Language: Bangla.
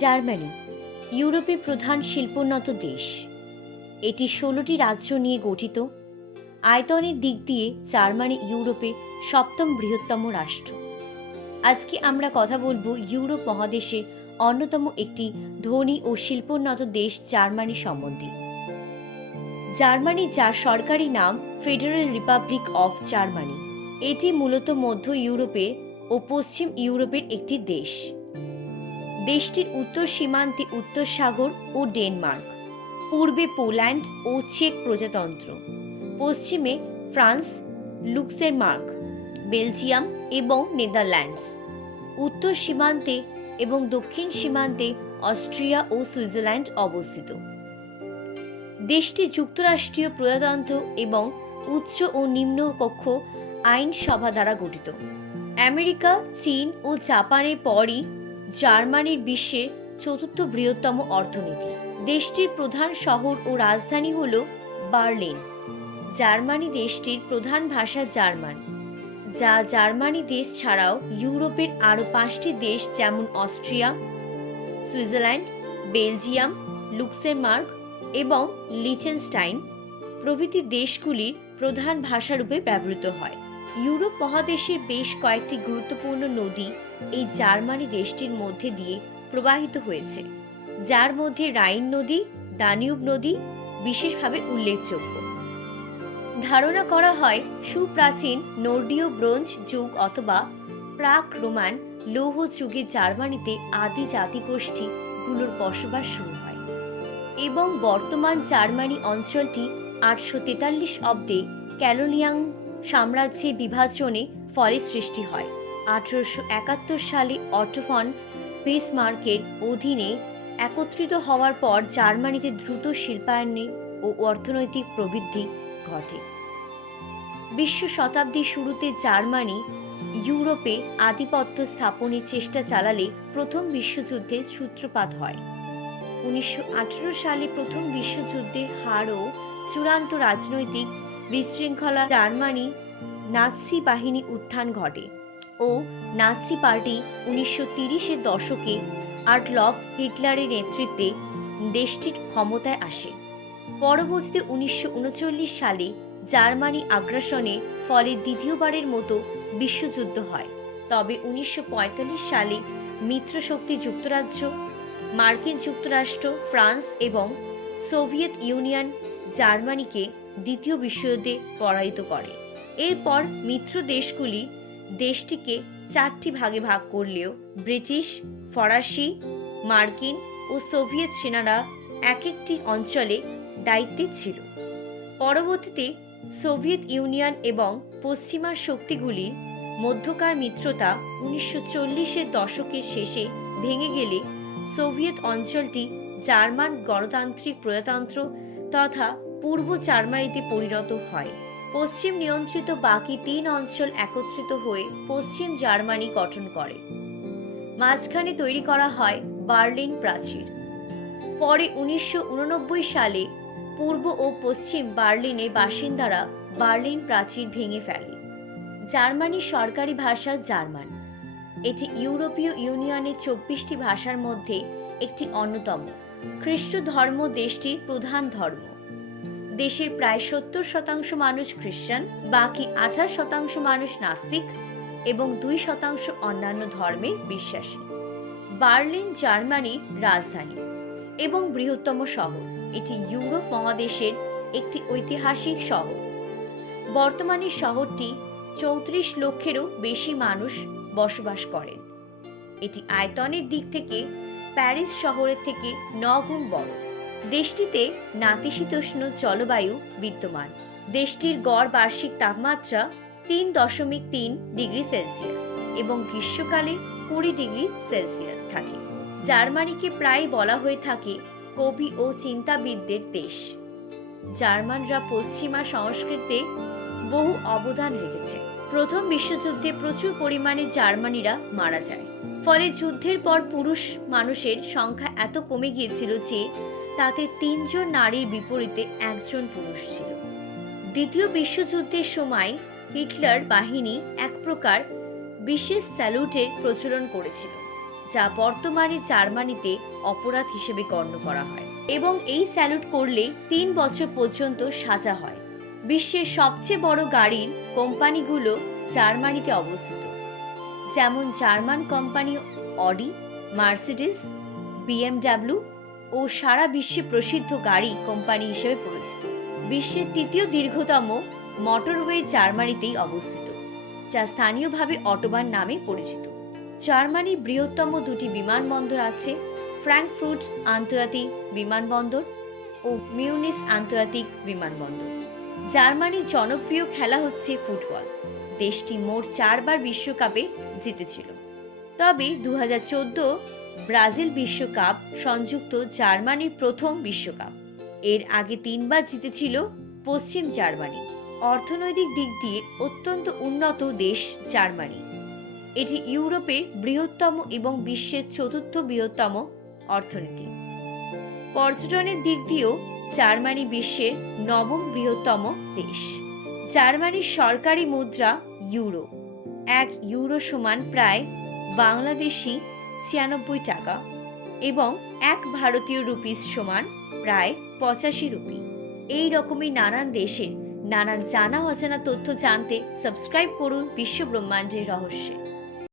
জার্মানি ইউরোপের প্রধান শিল্পোন্নত দেশ। এটি ষোলোটি রাজ্য নিয়ে গঠিত। আয়তনের দিক দিয়ে জার্মানি ইউরোপে সপ্তম বৃহত্তম রাষ্ট্র। আজকে আমরা কথা বলব ইউরোপ মহাদেশের অন্যতম একটি ধনী ও শিল্পোন্নত দেশ জার্মানি সম্বন্ধে। জার্মানি যার সরকারি নাম ফেডারেল রিপাবলিক অফ জার্মানি। এটি মূলত মধ্য ইউরোপের ও পশ্চিম ইউরোপের একটি দেশ। দেশটির উত্তর সীমান্তে উত্তর সাগর ও ডেনমার্ক, পূর্বে পোল্যান্ড ও চেক প্রজাতন্ত্র, পশ্চিমে ফ্রান্স, লুক্সেমবার্গ, বেলজিয়াম এবং নেদারল্যান্ডস, উত্তর সীমান্তে এবং দক্ষিণ সীমান্তে অস্ট্রিয়া ও সুইজারল্যান্ড অবস্থিত। দেশটি যুক্তরাষ্ট্রীয় প্রজাতন্ত্র এবং উচ্চ ও নিম্ন কক্ষ আইনসভা দ্বারা গঠিত। আমেরিকা, চীন ও জাপানের পরই জার্মানির বিশ্বের চতুর্থ বৃহত্তম অর্থনীতি। দেশটির প্রধান শহর ও রাজধানী হল বার্লিন। জার্মানি দেশটির প্রধান ভাষা জার্মান। যা জার্মানি দেশ ছাড়াও ইউরোপের আরও পাঁচটি দেশ যেমন অস্ট্রিয়া, সুইজারল্যান্ড, বেলজিয়াম, লুক্সেমবার্গ এবং লিচেনস্টাইন প্রভৃতি দেশগুলির প্রধান ভাষারূপে ব্যবহৃত হয়। ইউরোপ মহাদেশের বেশ কয়েকটি গুরুত্বপূর্ণ নদী এই জার্মানি দেশটির মধ্যে দিয়ে প্রবাহিত হয়েছে, যার মধ্যে রাইন নদী, দানিউব নদী বিশেষভাবে উল্লেখযোগ্য। ধারণা করা হয় সুপ্রাচীন নর্ডীয় ব্রোঞ্জ যুগ অথবা প্রাক রোমান লৌহ যুগে জার্মানিতে আদি জাতিগোষ্ঠীগুলোর বসবাস শুরু হয় এবং বর্তমান জার্মানি অঞ্চলটি আটশো তেতাল্লিশ অব্দে ক্যালোনিয়াং সাম্রাজ্যে বিভাজনে ফলে সৃষ্টি হয়। আঠারোশো একাত্তর সালে অটোফন বিসমার্কের অধীনে একত্রিত হওয়ার পর জার্মানিতে দ্রুত শিল্পায়নে ও অর্থনৈতিক প্রবৃদ্ধি ঘটে। বিশ্ব শতাব্দীর শুরুতে জার্মানি ইউরোপে আধিপত্য স্থাপনের চেষ্টা চালালে প্রথম বিশ্বযুদ্ধের সূত্রপাত হয়। উনিশশো আঠেরো সালে প্রথম বিশ্বযুদ্ধের হারও চূড়ান্ত রাজনৈতিক বিশৃঙ্খলা জার্মানি নাৎসি বাহিনী উত্থান ঘটে। ও নাৎসি পার্টি উনিশশো তিরিশের দশকে আর্টলফ হিটলারের নেতৃত্বে দেশটির ক্ষমতায় আসে। পরবর্তীতে উনিশশো উনচল্লিশ সালে জার্মানি আগ্রাসনের ফলে দ্বিতীয়বারের মতো বিশ্বযুদ্ধ হয়। তবে উনিশশো পঁয়তাল্লিশ সালে মিত্রশক্তি যুক্তরাজ্য, মার্কিন যুক্তরাষ্ট্র, ফ্রান্স এবং সোভিয়েত ইউনিয়ন জার্মানিকে দ্বিতীয় বিশ্বযুদ্ধে পরাজিত করে। এরপর মিত্র দেশগুলি দেশটিকে চারটি ভাগে ভাগ করলেও ব্রিটিশ, ফরাসি, মার্কিন ও সোভিয়েত সেনারা এক একটি অঞ্চলে দায়িত্বে ছিল। পরবর্তীতে সোভিয়েত ইউনিয়ন এবং পশ্চিমা শক্তিগুলির মধ্যকার মিত্রতা উনিশশো চল্লিশের দশকের শেষে ভেঙে গেলে সোভিয়েত অঞ্চলটি জার্মান গণতান্ত্রিক প্রজাতন্ত্র তথা পূর্ব জার্মানিতে পরিণত হয়। পশ্চিম নিয়ন্ত্রিত বাকি তিন অঞ্চল একত্রিত হয়ে পশ্চিম জার্মানি গঠন করে। মাঝখানে তৈরি করা হয় বার্লিন প্রাচীর। পরে উনিশশো উননব্বই সালে পূর্ব ও পশ্চিম বার্লিনে বাসিন্দারা বার্লিন প্রাচীর ভেঙে ফেলে। জার্মানির সরকারি ভাষা জার্মান। এটি ইউরোপীয় ইউনিয়নের চব্বিশটি ভাষার মধ্যে একটি অন্যতম। খ্রিস্ট ধর্ম দেশটির প্রধান ধর্ম। দেশের প্রায় সত্তর শতাংশ মানুষ খ্রিস্টান, বাকি আঠাশ শতাংশ মানুষ নাস্তিক এবং দুই শতাংশ অন্যান্য ধর্মে বিশ্বাসী। বার্লিন জার্মানির রাজধানী এবং বৃহত্তম শহর। এটি ইউরোপ মহাদেশের একটি ঐতিহাসিক শহর। বর্তমানে শহরটি চৌত্রিশ লক্ষেরও বেশি মানুষ বসবাস করেন। এটি আয়তনের দিক থেকে প্যারিস শহরের থেকে নগুণ বড়। দেশটিতে নাতিশীতোষ্ণ জলবায়ু বিদ্যমান। দেশটির গড় বার্ষিক তাপমাত্রা তিন দশমিক তিন ডিগ্রি সেলসিয়াস এবং গ্রীষ্মকালে কুড়ি ডিগ্রি সেলসিয়াস থাকে। জার্মানিকে প্রায় বলা হয়ে থাকে কবি ও চিন্তাবিদদের দেশ। জার্মানরা পশ্চিমা সংস্কৃতিতে বহু অবদান রেখেছে। প্রথম বিশ্বযুদ্ধে প্রচুর পরিমাণে জার্মানিরা মারা যায়। ফলে যুদ্ধের পর পুরুষ মানুষের সংখ্যা এত কমে গিয়েছিল যে তাতে তিনজন নারীর বিপরীতে একজন পুরুষ ছিল। দ্বিতীয় বিশ্বযুদ্ধের সময় হিটলার বাহিনী এক প্রকার বিশেষ স্যালুটের প্রচলন করেছিল, যা বর্তমানে জার্মানিতে অপরাধ হিসেবে গণ্য করা হয়। এবং এই স্যালুট করলে তিন বছর পর্যন্ত সাজা হয়। বিশ্বের সবচেয়ে বড় গাড়ির কোম্পানিগুলো জার্মানিতে অবস্থিত, যেমন German company Audi, Mercedes BMW ও সারা বিশ্বে প্রসিদ্ধ গাড়ি কোম্পানি হিসেবে পরিচিত। বিশ্বের তৃতীয় দীর্ঘতম মোটরওয়ে জার্মানিতেই অবস্থিত, যা স্থানীয়ভাবে অটোবান নামে পরিচিত। জার্মানির বৃহত্তম দুটি বিমানবন্দর আছে, ফ্র্যাঙ্কফুর্ট আন্তর্জাতিক বিমানবন্দর ও মিউনিস আন্তর্জাতিক বিমানবন্দর। জার্মানির জনপ্রিয় খেলা হচ্ছে ফুটবল। দেশটি মোট চারবার বিশ্বকাপে জিতেছিল। তবে দু হাজার চোদ্দ ব্রাজিল বিশ্বকাপ সংযুক্ত জার্মানির প্রথম বিশ্বকাপ। এর আগে তিনবার জিতেছিল পশ্চিম জার্মানি। অর্থনৈতিক দিক দিয়ে অত্যন্ত উন্নত দেশ জার্মানি। এটি ইউরোপের বৃহত্তম এবং বিশ্বের চতুর্থ বৃহত্তম অর্থনীতি। পর্যটনের দিক দিয়েও জার্মানি বিশ্বের নবম বৃহত্তম দেশ। জার্মানির সরকারি মুদ্রা ইউরো। এক ইউরো সমান প্রায় বাংলাদেশি ছিয়ানব্বই টাকা এবং এক ভারতীয় রুপিস সমান প্রায় পঁচাশি রুপি। এই রকমই নানান দেশের নানান জানা অজানা তথ্য জানতে সাবস্ক্রাইব করুন বিশ্ব ব্রহ্মাণ্ডের রহস্যে।